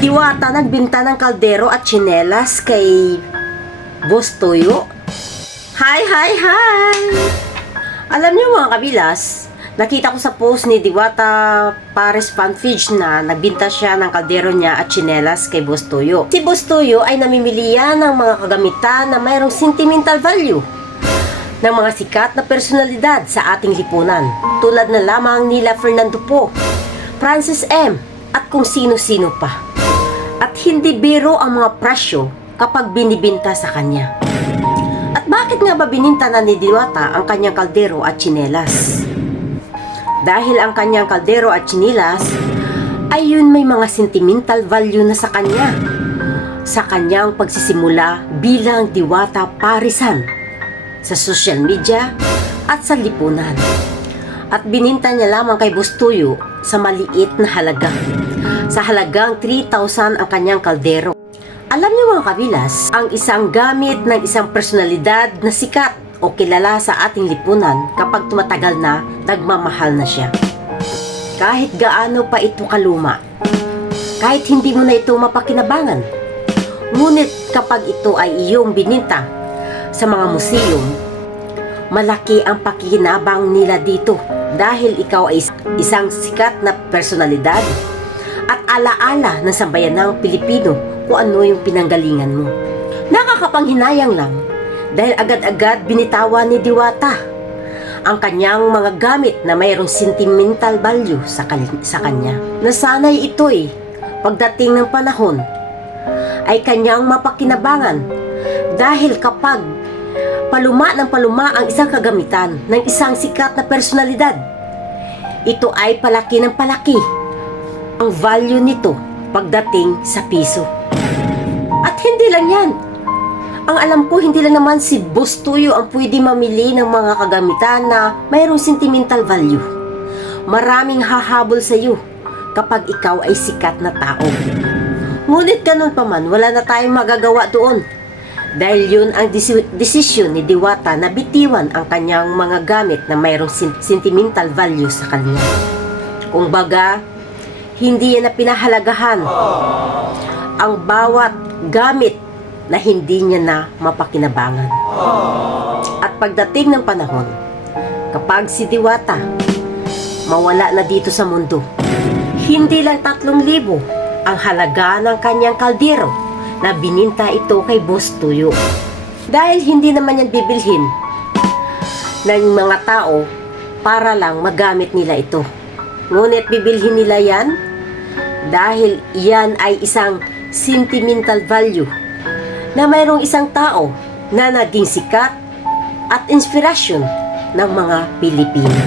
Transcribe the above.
Diwata nagbinta ng kaldero at tsinelas kay Boss Tuyo. Hi! Alam niyo mga kabilas, nakita ko sa post ni Diwata Pares Fanfige na nagbinta siya ng kaldero niya at tsinelas kay Boss Tuyo. Si Boss Tuyo ay namimili yan ng mga kagamitan na mayroong sentimental value ng mga sikat na personalidad sa ating lipunan, tulad na lamang nila Fernando Po, Francis M, at kung sino-sino pa. At hindi biro ang mga presyo kapag binibinta sa kanya. At bakit nga ba bininta na ni Diwata ang kanyang kaldero at tsinelas? Dahil ang kanyang kaldero at tsinelas ay yun may mga sentimental value na sa kanya, sa kanyang pagsisimula bilang Diwata Parisan sa social media at sa lipunan. At bininta niya lamang kay Boss Tuyo sa maliit na halaga. Sa halagang 3,000 ang kanyang kaldero. Alam niyo mga kabilas, ang isang gamit ng isang personalidad na sikat o kilala sa ating lipunan kapag tumatagal na, nagmamahal na siya. Kahit gaano pa ito kaluma, kahit hindi mo na ito mapakinabangan. Ngunit kapag ito ay iyong bininta sa mga museum, malaki ang pakikinabang nila dito dahil ikaw ay isang sikat na personalidad at alaala ng sambayanang Pilipino kung ano yung pinanggalingan mo. Nakakapanghinayang lang dahil agad-agad binitawan ni Diwata ang kanyang mga gamit na mayroong sentimental value sa kanya. Nasanay ito'y pagdating ng panahon ay kanyang mapakinabangan dahil kapag paluma ng paluma ang isang kagamitan ng isang sikat na personalidad, ito ay palaki ng palaki ang value nito pagdating sa piso. At hindi lang yan. Ang alam ko, hindi lang naman si Boss Tuyo ang pwede mamili ng mga kagamitan na mayroong sentimental value. Maraming hahabol sa iyo kapag ikaw ay sikat na tao. Ngunit ganun pa man, wala na tayong magagawa doon. Dahil yun ang desisyon ni Diwata na bitiwan ang kanyang mga gamit na mayroong sentimental value sa kanya. Kung baga, hindi yan na pinahalagahan ang bawat gamit na hindi niya na mapakinabangan. At pagdating ng panahon, kapag si Diwata mawala na dito sa mundo, hindi lang 3,000 ang halaga ng kanyang kaldero na bininta ito kay Boss Tuyo. Dahil hindi naman yan bibilhin ng mga tao para lang magamit nila ito. Ngunit bibilhin nila yan dahil yan ay isang sentimental value na mayroong isang tao na naging sikat at inspirasyon ng mga Pilipino.